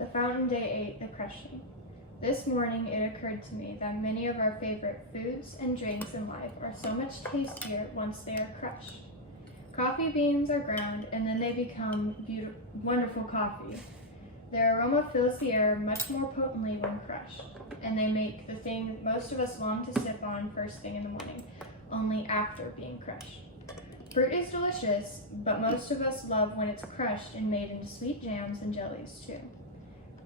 The fountain day ate the crushing. This morning it occurred to me that many of our favorite foods and drinks in life are so much tastier once they are crushed. Coffee beans are ground and then they become wonderful coffee. Their aroma fills the air much more potently when crushed, and they make the thing most of us long to sip on first thing in the morning, only after being crushed. Fruit is delicious, but most of us love when it's crushed and made into sweet jams and jellies too.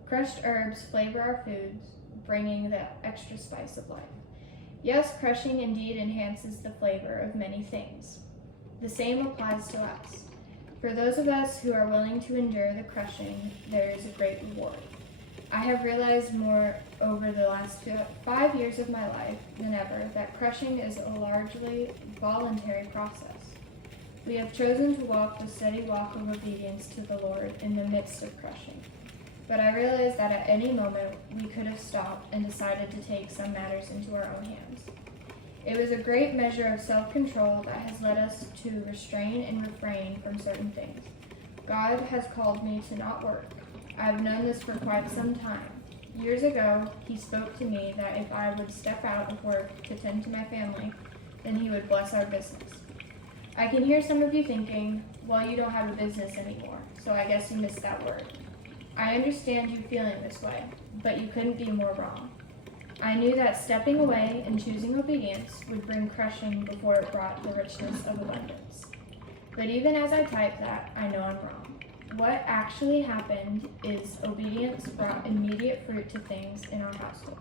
Crushed herbs flavor our foods, bringing the extra spice of life. Yes, crushing indeed enhances the flavor of many things. The same applies to us. For those of us who are willing to endure the crushing, there is a great reward. I have realized more over the last 5 years of my life than ever that crushing is a largely voluntary process. We have chosen to walk the steady walk of obedience to the Lord in the midst of crushing. But I realize that at any moment we could have stopped and decided to take some matters into our own hands. It was a great measure of self-control that has led us to restrain and refrain from certain things. God has called me to not work. I have known this for quite some time. Years ago, He spoke to me that if I would step out of work to tend to my family, then He would bless our business. I can hear some of you thinking, well, you don't have a business anymore, so I guess you missed that word. I understand you feeling this way, but you couldn't be more wrong. I knew that stepping away and choosing obedience would bring crushing before it brought the richness of abundance. But even as I type that, I know I'm wrong. What actually happened is obedience brought immediate fruit to things in our household.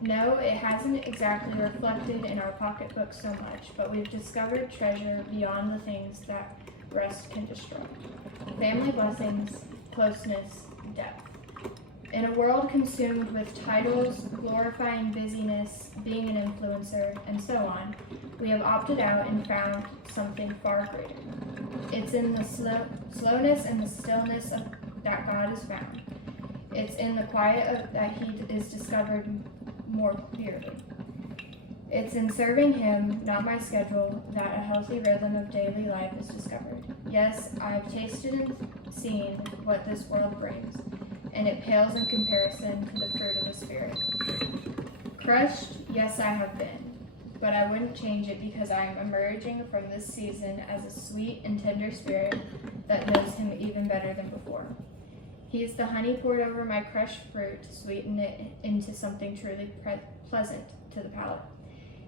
No, it hasn't exactly reflected in our pocketbook so much, but we've discovered treasure beyond the things that rust can destroy. Family blessings, closeness, depth. In a world consumed with titles, glorifying busyness, being an influencer, and so on, we have opted out and found something far greater. It's in the slowness and the stillness that God is found. It's in the quiet that He is discovered more clearly. It's in serving Him, not my schedule, that a healthy rhythm of daily life is discovered. Yes, I've tasted and seen what this world brings, and it pales in comparison to the fruit of the Spirit. Crushed, yes, I have been, but I wouldn't change it because I am emerging from this season as a sweet and tender spirit that knows Him even better than before. He is the honey poured over my crushed fruit to sweeten it into something truly pleasant to the palate.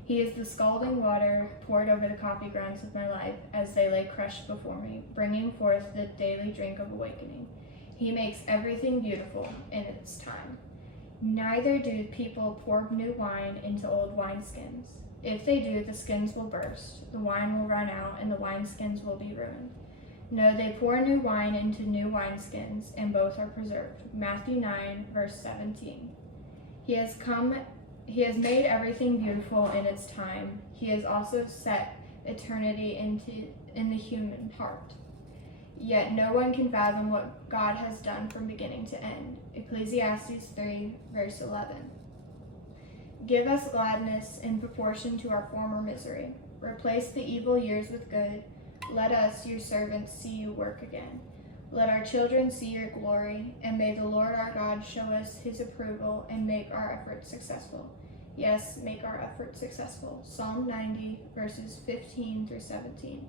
He is the scalding water poured over the coffee grounds of my life as they lay crushed before me, bringing forth the daily drink of awakening. He makes everything beautiful in its time. Neither do people pour new wine into old wineskins. If they do, the skins will burst, the wine will run out, and the wineskins will be ruined. No, they pour new wine into new wineskins, and both are preserved. Matthew 9, verse 17. He has made everything beautiful in its time. He has also set eternity in the human heart. Yet no one can fathom what God has done from beginning to end. Ecclesiastes 3, verse 11. Give us gladness in proportion to our former misery. Replace the evil years with good. Let us, your servants, see you work again. Let our children see your glory, and may the Lord our God show us His approval and make our efforts successful. Yes, make our efforts successful. Psalm 90, verses 15 through 17.